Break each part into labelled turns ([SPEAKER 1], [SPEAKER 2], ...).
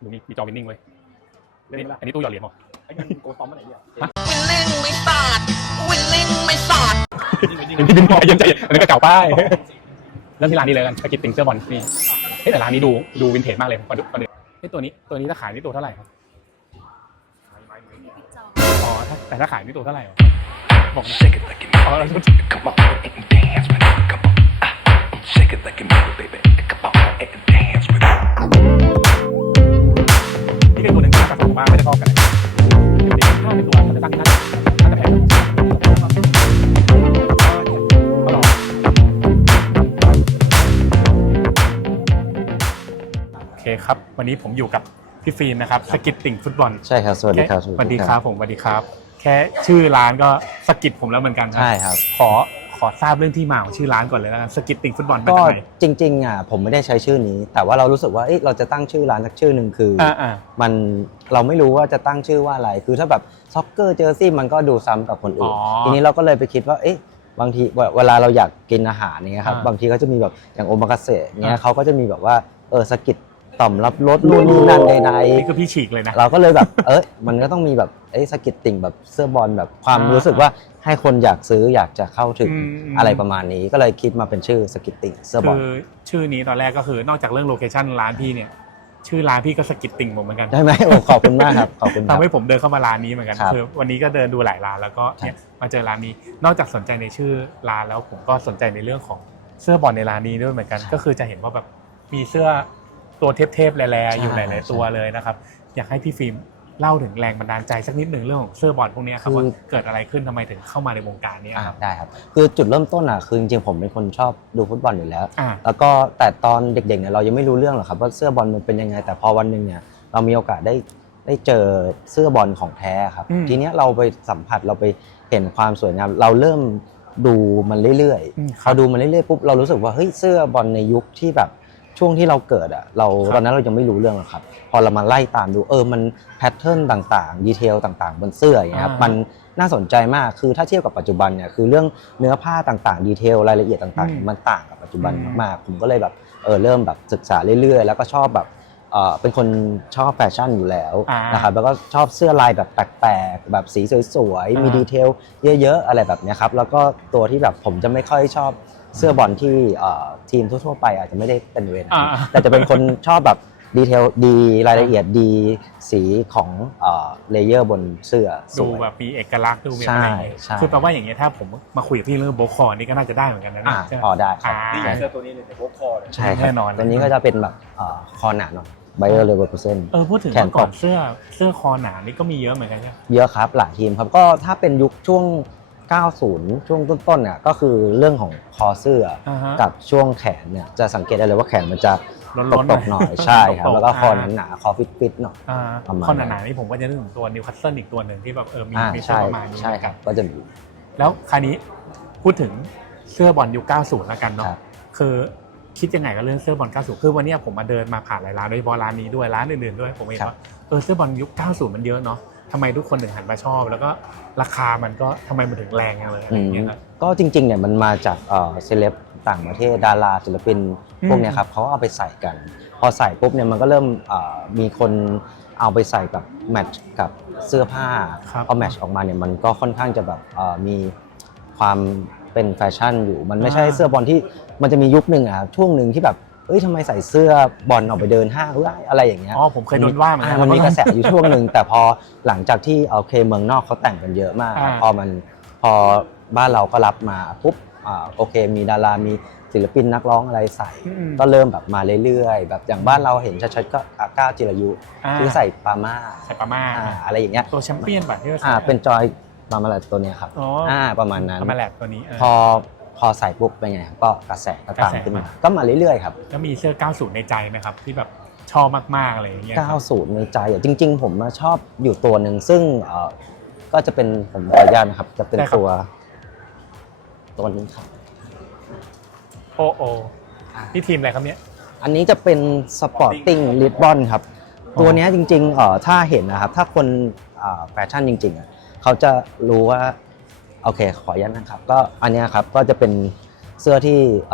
[SPEAKER 1] ดูนี่มีจอวินนิ่งเลยอันนี้ตู้หยอดเหรียญเหรอ
[SPEAKER 2] ไอ้เงินโกซอมมาไหนเนี่ย
[SPEAKER 3] วินนิ่งไม่สาดวินนิ่งไม่สาด
[SPEAKER 1] นี่เป็นพอยังใจอันนี้ก็เก่าป้ายเริ่มที่ร้านนี้เลยกันสกิตติ้งเสื้อบอลนี่เฮ้ยแต่ร้านนี้ดูวินเทจมากเลยมาดูเฮ้ยตัวนี้ถ้าขายนี่ตัวเท่าไหร่ครับอ๋อแต่ถ้าขายนี่ตัวเท่าไหร่บอกนะอ๋อcome on and dance with it come on shake it like you know baby come on and dance with it นี่เป็นตัวหนึ่งที่กับผมว่าไม่ได้ชอบกันเลยถ้าเป็นตัวมันจะตั้งน่าจะแพงโอเคครับวันนี้ผมอยู่กับพี่ฟิล์มนะครับสกิตติ้งฟุตบอล
[SPEAKER 4] ใช่ครับสวัสดีครับ
[SPEAKER 1] สวัสดีครับผมสวัสดีครับแค่ชื่อร้านก็สกิตผมแล้วเหมือนกัน
[SPEAKER 4] ใช่ครับ
[SPEAKER 1] ขอทราบเรื่องที่มาของชื่อร้านก่อนเลยแล้วกันสกิตติ้งฟุตบอลเป็น
[SPEAKER 4] ยัง
[SPEAKER 1] ไง
[SPEAKER 4] จริงๆอ่ะผมไม่ได้ใช้ชื่อนี้แต่ว่าเรารู้สึกว่าเราจะตั้งชื่อร้านสักชื่อหนึ่งคือมันเราไม่รู้ว่าจะตั้งชื่อว่าอะไรคือถ้าแบบซ็อกเกอร์เจอร์ซี่มันก็ดูซ้ำกับคนอื่นทีนี้เราก็เลยไปคิดว่าบางทีเวลาเราอยากกินอาหารเนี้ยครับบางทีเขาจะมีแบบอย่างโอมากาเสะเนี้ยเขาก็จะมีแบบว่าสกิตต่อมรับรสนู่นนี่นั่นใดๆ
[SPEAKER 1] นี่คือพี่ฉีกเลยนะ
[SPEAKER 4] เราก็เลยแบบมันก็ต้องมีแบบสกิตติ้งแบบเสื้อบอลแบบความรู้สึกว่าให้คนอยากซื้ออยากจะเข้าถึงอะไรประมาณนี้ก็เลยคิดมาเป็นชื่อสกิตติ้งเสื้อบอล
[SPEAKER 1] คือชื่อนี้ตอนแรกก็คือนอกจากเรื่องโลเคชั่นร้านพี่เนี่ยชื่อร้านพี่ก็สกิตติ้งผมเหมือนกัน
[SPEAKER 4] ได้ไหมโอ้ขอบคุณมากครับขอบคุณ
[SPEAKER 1] ทำให้ผมเดินเข้ามาร้านนี้เหมือนกันคือวันนี้ก็เดินดูหลายร้านแล้วก็เนี่ยมาเจอร้านนี้นอกจากสนใจในชื่อร้านแล้วผมก็สนใจในเรื่องของเสื้อบอลในร้านนี้ด้วยเหมือนกันก็คือจะเห็นว่าแบบมีเสื้อตัวเทพๆแลๆอยู่หลายๆตัวเลยนะครับอยากให้พี่ฟิล์มเล่าถึงแรงบันดาลใจสักนิดหนึ่งเรื่องของเสื้อบอลพวกนี้ครับว่าเกิดอะไรขึ้นทำไมถึงเข้ามาในวงการนี้ครับ
[SPEAKER 4] ได้ครับคือจุดเริ่มต้นคือจริงๆผมเป็นคนชอบดูฟุตบอลอยู่แล้วแล้วก็แต่ตอนเด็กๆเนี่ยเรายังไม่รู้เรื่องหรอกครับว่าเสื้อบอลมันเป็นยังไงแต่พอวันนึงเนี่ยเรามีโอกาสได้เจอเสื้อบอลของแท้ครับทีนี้เราไปสัมผัสเราไปเห็นความสวยงามเราเริ่มดูมันเรื่อยๆเราดูมันเรื่อยๆปุ๊บเรารู้สึกว่าเฮ้ยเสื้อบอลในยุคที่แบบช่วงที่เราเกิดตอนนั้นเรายังไม่รู้เรื่องหรอกครับพอเรามาไล่ตามดูมันแพทเทิร์นต่างๆดีเทลต่างๆบนเสื้ออย่างเงี้ยครับมันน่าสนใจมากคือถ้าเทียบกับปัจจุบันเนี่ยคือเรื่องเนื้อผ้าต่างๆดีเทลรายละเอียดต่างๆมันต่างกับปัจจุบันมากๆผมก็เลยแบบเริ่มแบบศึกษาเรื่อยๆแล้วก็ชอบแบบเป็นคนชอบแฟชั่นอยู่แล้วนะครับแล้วก็ชอบเสื้อลายแบบแปลกๆแบบสีสวยๆมีดีเทลเยอะๆอะไรแบบนี้ครับแล้วก็ตัวที่แบบผมจะไม่ค่อยชอบเสื้อบอลที่ทีมทั่วๆไปอาจจะไม่ได้เป็นเวรแต่จะเป็นคนชอบแบบดีเทลดีรายละเอียดดีสีของเลเยอร์บนเสื้อ
[SPEAKER 1] ดูแบบมีเอกลักษณ์ดูมีอะไรคือแปลว่าอย่างเงี้ยถ้าผมมาคุยกับพี่เรื่องโบคอนี่ก็น่าจะได้เหมือนกันนะ
[SPEAKER 4] พอได้ครับ
[SPEAKER 2] นี่เสื้อตัวนี้เลยในโบคอเลย
[SPEAKER 4] ใช่แน่นอนตัวนี้ก็จะเป็นแบบคอหนาหน่อยไบเออร์เลเวอร์เปอร์เซ็นต์
[SPEAKER 1] พูดถึงก่อนเสื้อคอหนานี่ก็มีเยอะเหมือนกันใช่ไหม
[SPEAKER 4] เยอะครับหลายทีมครับก็ถ้าเป็นยุคช่วง90ช่วงต้นๆเนี่ยก็คือเรื่องของคอเสื้อกับช่วงแขนเนี่ยจะสังเกตได้เลยว่าแขนมันจะตกหน่อยใช่ครับแล้วก็คอหนาคอฟิตหน่อย
[SPEAKER 1] คอหนาๆนี่ผมก็จะนึกถึงตัวนิวคาสเซิลอีกตัวหนึ่งที่แบบมีเสื้อประมาณนี้
[SPEAKER 4] ใช่ครับก็จะมี
[SPEAKER 1] แล้วคราวนี้พูดถึงเสื้อบอลยุค90แล้วกันเนาะคือคิดยังไงกับเรื่องเสื้อบอล90คือวันนี้ผมมาเดินมาผ่านหลายร้านโดยเฉพาะร้านนี้ด้วยร้านอื่นๆด้วยผมเห็นว่าเสื้อบอลยุค90มันเยอะเนาะทำไมทุกคนถึงหันมาชอบแล้วก็ราคามันก็ทำไมมันถึงแรงอะไรอย่างเงี้ยครับ
[SPEAKER 4] ก็จริงๆเนี่ยมันมาจากเซเลบต่างประเทศดาราศิลปินพวกนี้ครับเขาเอาไปใส่กันพอใส่ปุ๊บเนี่ยมันก็เริ่มมีคนเอาไปใส่กับแมทช์กับเสื้อผ้าพอแมทช์ออกมาเนี่ยมันก็ค่อนข้างจะแบบมีความเป็นแฟชั่นอยู่มันไม่ใช่เสื้อบอลที่มันจะมียุคนึงช่วงนึงที่แบบทำไมใส่เสื้อบอลออกไปเดินห้างอะไรอย่างเงี้ย
[SPEAKER 1] ผมเคยโดนว่าเหมือนกัน
[SPEAKER 4] มันมีกระแสอยู่ช่วงนึงแต่พอหลังจากที่โอเคเมืองนอกเขาแต่งกันเยอะมากพอบ้านเราก็รับมาปุ๊บโอเคมีดารามีศิลปินนักร้องอะไรใส่ก็เริ่มแบบมาเรื่อยๆแบบอย่างบ้านเราเห็นชัดๆก็ก้าวจิรายุที่ใส่ปาม่าอะไรอย่างเงี้ย
[SPEAKER 1] ตัวแชมเปี้ยนแบบที่
[SPEAKER 4] เป็นจอยปาม่าตัวเนี้ยครับประมาณนั้น
[SPEAKER 1] ปาม่าแลบตัวนี้
[SPEAKER 4] พอใส่ปุ๊บเป็นไงก็กระแสก็ตามขึ้นมาก็มาเรื่อยๆครับ
[SPEAKER 1] แล้วมีเสื้อ90ในใจไหมครับที่แบบชอบมากๆอะไรอย่างเงี้ย
[SPEAKER 4] 90ในใจจริงๆผมชอบอยู่ตัวหนึ่งซึ่งก็จะเป็นผมขออนุญาตนะครับจะเป็นตัวนี้ครับ
[SPEAKER 1] โอนี่ทีมอะไรครับเนี่ย
[SPEAKER 4] อันนี้จะเป็นสปอร์ติ้งลิสบอนครับตัวนี้จริงๆถ้าเห็นนะครับถ้าคนแฟชั่นจริงๆเขาจะรู้ว่าโอเคขออนุญาตนะครับก็อันนี้ครับก็จะเป็นเสื้อที่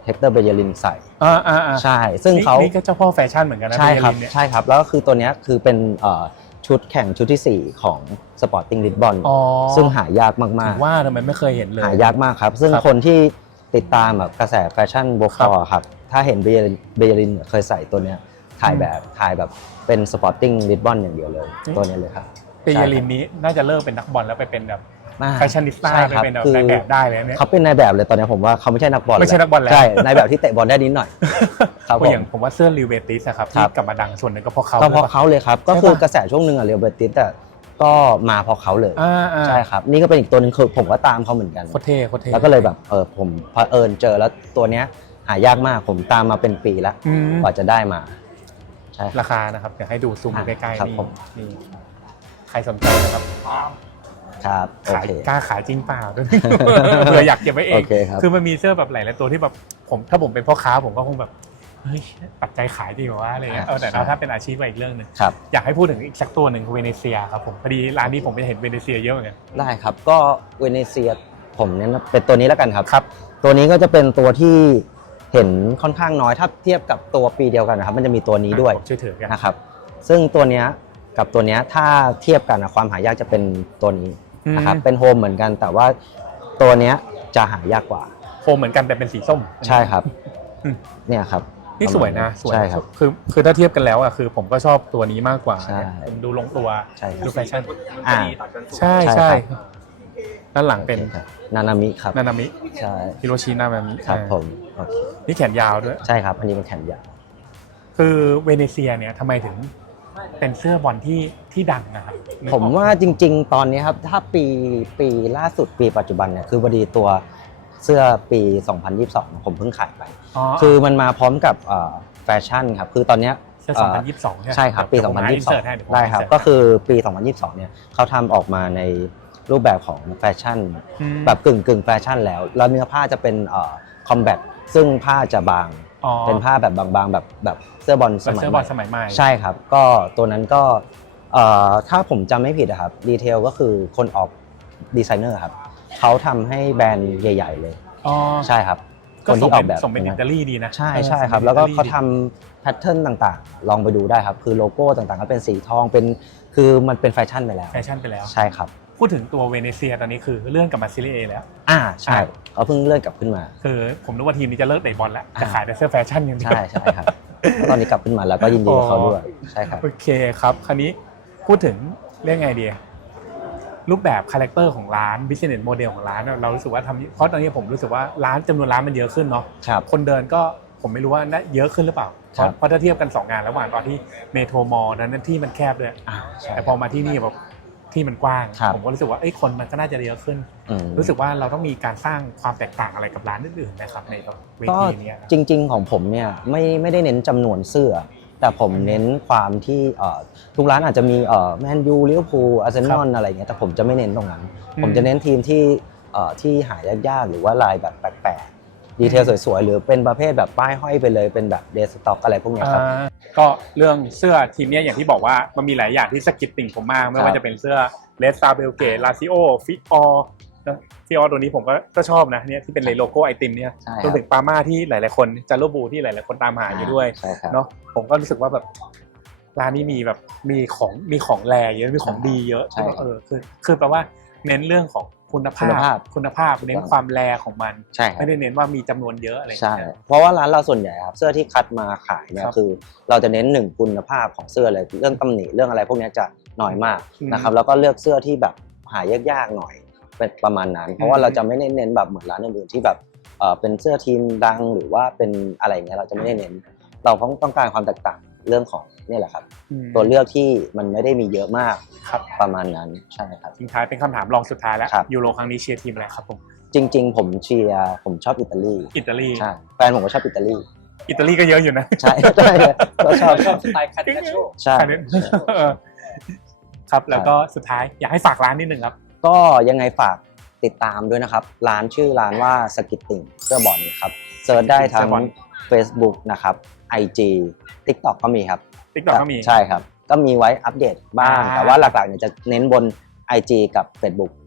[SPEAKER 4] เฮกเตอร์เบเยลินใส่ ใช่ ซึ่งเขา
[SPEAKER 1] นี่ก็เจ้าพ่อแฟชั่นเหมือนกันนะ
[SPEAKER 4] ใช่ครับ
[SPEAKER 1] เบเยลินเนี่ย
[SPEAKER 4] ใช่ครับ แล้วก็คือตัวเนี้ยคือเป็นชุดแข่งชุดที่ 4 ของ Sporting Lisbon
[SPEAKER 1] อ๋อ
[SPEAKER 4] ซึ่งหายากมา
[SPEAKER 1] ถึ
[SPEAKER 4] ก
[SPEAKER 1] งว่าทำไมไม่เคยเห็นเลย
[SPEAKER 4] ๆหายากมากครับ ซึ่ง
[SPEAKER 1] ครับ
[SPEAKER 4] คนที่ติดตามแบบกระแสแฟชั่นโบ
[SPEAKER 1] ครั
[SPEAKER 4] ค
[SPEAKER 1] บ
[SPEAKER 4] อครับถ้าเห็นเบเยลินเคยใส่ตัวเนี้ยถ่ายแบบเป็น Sporting Lisbon อย่างเดียวเลย ตัวเนี้ยเลยครับ
[SPEAKER 1] เบเยลินนี้น่าจะเลิกเป็นนักบอลแล้วไปเป็นแบบแฟชั่นนิสต้า
[SPEAKER 4] ใช่
[SPEAKER 1] ไป
[SPEAKER 4] ครับ
[SPEAKER 1] เป็นแบบ
[SPEAKER 4] คือ
[SPEAKER 1] นายแบบได้เลยเนี่ย
[SPEAKER 4] เขาเป็นนายแบบเลยตอนนี้ผมว่าเขาไม่ใช่นักบอล
[SPEAKER 1] ไม่ใช่นักบอลแล้ว
[SPEAKER 4] ใช่นายแบบที่เตะบอลได้นิดหน่อย ครับ
[SPEAKER 1] เพราะอย่างผมว่าเสื้อลิเวติสอะครับ
[SPEAKER 4] ค
[SPEAKER 1] ที่
[SPEAKER 4] รับ
[SPEAKER 1] กลับมาดังส่วนหนึ่งก็เพราะเขา
[SPEAKER 4] ก็เพราะ
[SPEAKER 1] ด้วยปะ
[SPEAKER 4] เขาเลยครับ
[SPEAKER 1] ใช่
[SPEAKER 4] ก็
[SPEAKER 1] ปะ
[SPEAKER 4] คือกระแสช่วงหนึ่งอะเรียลเบติสแต่ก็มาเพราะเขาเลย ใช่ครับ นี่ก็เป็นอีกตัวหนึ่งคือผมก็ตามเขาเหมือนกัน
[SPEAKER 1] โคตรเท่โคตรเท่
[SPEAKER 4] แล้วก็เลยแบบผมพอเจอแล้วตัวเนี้ยหายากมากผมตามมาเป็นปีแล้ว
[SPEAKER 1] อืม
[SPEAKER 4] กว่าจะได้มาใช่ครับ
[SPEAKER 1] ราคานะครับเดี๋ยวให้ดูซูมดูใกล้ๆ
[SPEAKER 4] ครับ
[SPEAKER 1] นี่
[SPEAKER 4] ผม
[SPEAKER 1] นี่ใครสนใจนะครับ
[SPEAKER 4] ครับโอ
[SPEAKER 1] ขาย
[SPEAKER 4] เค
[SPEAKER 1] กล้าขายจริงเปล่า เผื่ออยากเก็บไว้เอ
[SPEAKER 4] โอง เคครับ
[SPEAKER 1] คือมันมีเสื้อแบบหลายๆตัวที่แบบถ้าผมเป็นพ่อค้าผมก็คงแบบเฮ้ยปัจจัยขายดีกว่าอะไรเงี้ยแต่ถ้าเป็นอาชีพก็อีกเรื่องหนึ่ง
[SPEAKER 4] ครับ
[SPEAKER 1] อยากให้พูดถึงอีกสักตัวหนึ่งคือเวเนเซียครับผมพอดีร้านนี้ผมไปเห็นเวเนเซียเยอะเหมือนกัน
[SPEAKER 4] ได้ครับก็เวเนเซียผมเน้นเป็นตัวนี้แล้วกันครับ
[SPEAKER 1] ครับ
[SPEAKER 4] ตัวนี้ก็จะเป็นตัวที่เห็นค่อนข้างน้อยถ้าเทียบกับตัวปีเดียวกันนะครับมันจะมีตัวนี้ด้วย
[SPEAKER 1] ผมช่วยถือกัน
[SPEAKER 4] นะครับซึ่งตัวเนี้ยกับตัวเนี้ยถ้าเทียบกันนะความหายากจะเป็นตัวนี้นะครับเป็นโฮมเหมือนกันแต่ว่าตัวเนี้ยจะหายากกว่า
[SPEAKER 1] โคมเหมือนกันแต่เป็นสีส้ม
[SPEAKER 4] ใช่ครับ
[SPEAKER 1] อืม
[SPEAKER 4] เนี่ยครับ
[SPEAKER 1] นี่สวยนะสวย
[SPEAKER 4] ใช่ครับ
[SPEAKER 1] คือถ้าเทียบกันแล้วอ่ะคือผมก็ชอบตัวนี้มากกว่า
[SPEAKER 4] ใช่
[SPEAKER 1] มันดูลงตัว
[SPEAKER 4] ใช่ครับ
[SPEAKER 1] ดูแฟชั่น
[SPEAKER 2] มันจะมีตัดกันสูง
[SPEAKER 1] ใช่
[SPEAKER 4] ใช่
[SPEAKER 1] ใช่
[SPEAKER 4] ครับ
[SPEAKER 1] ด้านหลังเป็น
[SPEAKER 4] โอคครับนานามิครับ
[SPEAKER 1] นานามิ
[SPEAKER 4] ใช่
[SPEAKER 1] ฮิโรชินานามิ
[SPEAKER 4] ครับผมโอเค
[SPEAKER 1] นี่แขนยาวด้วย
[SPEAKER 4] ใช่ครับอันนี้เป็นแขนยาว
[SPEAKER 1] คือเวเนเซียเนี่ยทำไมถึงเป็นเสื้อบอลที่ดังนะครับ
[SPEAKER 4] ผมว่าจริงๆ ตอนนี้ครับถ้าปีล่าสุดปีปัจจุบันเนี่ยคือพอดีตัวเสื้อปี 2022 ผมเพิ่งขายไป คือมันมาพร้อมกับแฟชั่นครับคือตอนเนี้ย
[SPEAKER 1] เสื้อ2022
[SPEAKER 4] ใช่ครับปี
[SPEAKER 1] เดี๋ยวผมหา insert ให้เดี๋ยวผม
[SPEAKER 4] 2022 ได้ครับ
[SPEAKER 1] insert
[SPEAKER 4] ก็คือปี 2022 เนี่ยเขาทำออกมาในรูปแบบของแฟชั่น
[SPEAKER 1] อืม
[SPEAKER 4] แบบกึ่งแฟชั่นแล้วเนื้อผ้าจะเป็นคอมแบทซึ่งผ้าจะบาง
[SPEAKER 1] อ๋อ
[SPEAKER 4] เป็นผ้าแบบบางๆแบบเสื้อบอลส
[SPEAKER 1] แบบ
[SPEAKER 4] มัย
[SPEAKER 1] เสื้อ
[SPEAKER 4] ให
[SPEAKER 1] บอ
[SPEAKER 4] ม่
[SPEAKER 1] ลสมัยใหม่
[SPEAKER 4] ใช่ครับก็ตัวนั้นก็ถ้าผมจำไม่ผิดอะครับดีเทลก็คือคนออกดีไซเนอร์ครับเขาทำให้แบรนด์ใหญ่ ๆ เลย
[SPEAKER 1] อ๋อ
[SPEAKER 4] ใช่ครับ
[SPEAKER 1] ก็
[SPEAKER 4] คน
[SPEAKER 1] ส่ง
[SPEAKER 4] ที่ออ
[SPEAKER 1] เป็
[SPEAKER 4] ก
[SPEAKER 1] น
[SPEAKER 4] แบบ
[SPEAKER 1] ส่งเป็นอิตาลีดีนะ
[SPEAKER 4] ใช่ครับ
[SPEAKER 1] ส่งป็น
[SPEAKER 4] แล้วก็
[SPEAKER 1] อิตลี
[SPEAKER 4] เขา
[SPEAKER 1] ดี
[SPEAKER 4] ทำแพทเทิร์นต่างๆ ลองไปดูได้ครับ คือโลโก้ต่างๆก็เป็นสีทองคือมันเป็นแฟชั่นไปแล้ว
[SPEAKER 1] แฟชั่นไปแล้ว
[SPEAKER 4] ใช่ครับ
[SPEAKER 1] พูดถึงตัวเวเนเซียตอนนี้คือเลื่อนกลับมาซีรีส์ A แล้ว
[SPEAKER 4] ใช่เขาเพิ่งเลื่อนกลับขึ้นมา
[SPEAKER 1] คือผมนึกว่าทีมนี้จะเลิกเตะบอลแล้ว จะขายแต่เสื้อแฟชั่นอย่างเดียว
[SPEAKER 4] ใช่ครับแล้วตอนนี้กลับขึ้นมาแล้วก็ยินดีกับเขาด้วยใช่ครับ
[SPEAKER 1] โอเคครับ คราวนี้พูดถึงเรื่องไงดีรูปแบบคาแรคเตอร์ของร้าน business model ของร้านเรารู้สึกว่าเพราะตอนนี้ผมรู้สึกว่าร้านจำนวนร้านมันเยอะขึ้นเนาะ
[SPEAKER 4] ครับ
[SPEAKER 1] คนเดินก็ผมไม่รู้ว่าน่าเยอะขึ้นหรือเปล่า
[SPEAKER 4] ครับ
[SPEAKER 1] เพราะถ้าเทียบกัน2งานระหว่างตอนที่เมโทรมอลนั้นที่มันแคบด้วย
[SPEAKER 4] ใช่
[SPEAKER 1] แต่พอมาที่นี่แบบที่มันกว้าง
[SPEAKER 4] ครับ
[SPEAKER 1] ผมก็รู้สึกว่าคนมันก็น่าจะเยอะขึ้น รู้สึกว่าเราต้องมีการสร้างความแตกต่างอะไรกับร้านอื่นๆนะครับในเว
[SPEAKER 4] ก็
[SPEAKER 1] ทีนี้
[SPEAKER 4] จริงๆของผมเนี่ยไม่ได้เน้นจำนวนเสื้อ แต่ผมเน้นความที่ทุกร้านอาจจะมีแมนยูลิเวอร์พูลอาร์เซนอลอะไรเงี้ยแต่ผมจะไม่เน้นตรงนั้น ผมจะเน้นทีมที่หายากๆหรือว่าลายแบบแปลกๆดีเทลสวยๆหรือเป็นประเภทแบบป้ายห้อยไปเลยเป็นแบบเดสต็อกอะไรพวกเนี้ยครับ
[SPEAKER 1] ก็เรื่องเสื้อทีมเนี้ยอย่างที่บอกว่ามันมีหลายอย่างที่สะกิดติ่งผมมากไม่ว่าจะเป็นเสื้อเลสซาเบลเกตลาซิโอฟิออฟิออตัวนี้ผมก็ชอบนะเนี่ยที่เป็นโลโก้ไอติมเนี่ย
[SPEAKER 4] ใช่ครับ
[SPEAKER 1] รวมถึงปาม่าที่หลายๆคนจาโรบูที่หลายๆคนตามหาอยู่ด้วย
[SPEAKER 4] ใช่ครับ
[SPEAKER 1] เนาะผมก็รู้สึกว่าแบบร้านนี้มีแบบมีของแรเยอะมีของดีเยอะ
[SPEAKER 4] ใช่ครับ
[SPEAKER 1] คือแปลว่าเน้นเรื่องของคุณภาพเน้นความแรของมัน
[SPEAKER 4] ใช่ครับ
[SPEAKER 1] ไม่ได้เน้นว่ามีจำนวนเยอะอะไรอย่าง
[SPEAKER 4] ใช่
[SPEAKER 1] เงี้ย
[SPEAKER 4] เพราะว่าร้านเราส่วนใหญ่ครับเสื้อที่คัดมาขายเนี่ย
[SPEAKER 1] ครับ
[SPEAKER 4] คือเราจะเน้นหนึ่งคุณภาพของเสื้อเลยเรื่องตำหนิเรื่องอะไรพวกเนี้ยจะน้อยมาก
[SPEAKER 1] อืม
[SPEAKER 4] นะครับแล้วก็เลือกเสื้อที่แบบหายากๆหน่อยเป็นประมาณนั้น เพราะว่าเราจะไม่ได้เน้นแบบเหมือนร้านอื่นๆที่แบบเป็นเสื้อทีมดังหรือว่าเป็นอะไรเงี้ยเราจะไม่ได้เน้น เราต้องการความแตกต่างเรื่องของเนี่ยแหละครับ ตัวเลือกที่มันไม่ได้มีเยอะมาก
[SPEAKER 1] ครับ
[SPEAKER 4] ประมาณนั้นใช่ครับ
[SPEAKER 1] ทิ้งท้ายเป็นคำถามรองสุดท้ายแล้ว
[SPEAKER 4] ครับ
[SPEAKER 1] ยูโรครั้งนี้เชียร์ทีมอะไรครับผม
[SPEAKER 4] จริงๆ ผมเชียร์ผมชอบอิตาลี
[SPEAKER 1] อิตาลี
[SPEAKER 4] ใช่แฟนผมก็ชอบอิตาลี
[SPEAKER 1] อิตาลีก็เยอะอยู่นะ
[SPEAKER 4] ใช่ใช่ก็ชอบ
[SPEAKER 2] ชอบสไตล์คาติคาโช
[SPEAKER 4] ใช่
[SPEAKER 1] อันนี้ ครับแล้วก็สุดท้ายอยากให้ฝากร้านนิดนึงครับ
[SPEAKER 4] ก็ยังไงฝากติดตามด้วยนะครับ ร้านชื่อร้านว่าสกิตติ่งเสื้อบอลครับเซิร์ชได้ทั้ง
[SPEAKER 1] เสื้อบอล
[SPEAKER 4] Facebook นะครับ IG TikTok ก็มีครับ
[SPEAKER 1] TikTok ก็มี
[SPEAKER 4] ใช่ครับ ก็มีไว้อัปเดตบ้าง
[SPEAKER 1] อ่า
[SPEAKER 4] แต่ว่าหลักๆเนี่ยจะเน้นบน IG กับ Facebook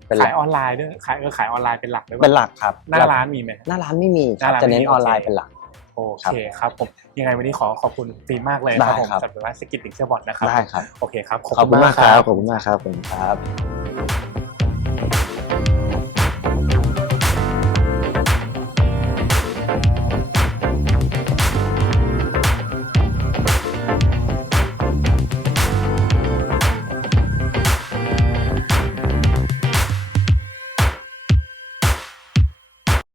[SPEAKER 1] ขายออนไลน์ด้วยขายออนไลน์เป็นหลักด้วย
[SPEAKER 4] เป็นหลักครับ
[SPEAKER 1] หน้าร้านมีไหม
[SPEAKER 4] หน้าร้านไม่มีครับ
[SPEAKER 1] หน้าร้าน
[SPEAKER 4] จะเน้น
[SPEAKER 1] ไม่มี
[SPEAKER 4] ออนไลน์
[SPEAKER 1] โอเค
[SPEAKER 4] เป็นหลัก
[SPEAKER 1] โอเคครับผมยังไงวันนี้ขอบคุณฟิล์มมากเลย
[SPEAKER 4] ได้
[SPEAKER 1] ครับผม
[SPEAKER 4] ครับ
[SPEAKER 1] สำหรับว่าสกิลติงเสื้อบอลนะครับ
[SPEAKER 4] ได้ครับ
[SPEAKER 1] โอเคครับ
[SPEAKER 4] ขอบคุณมากครับขอบคุณมากครับขอบคุณครับ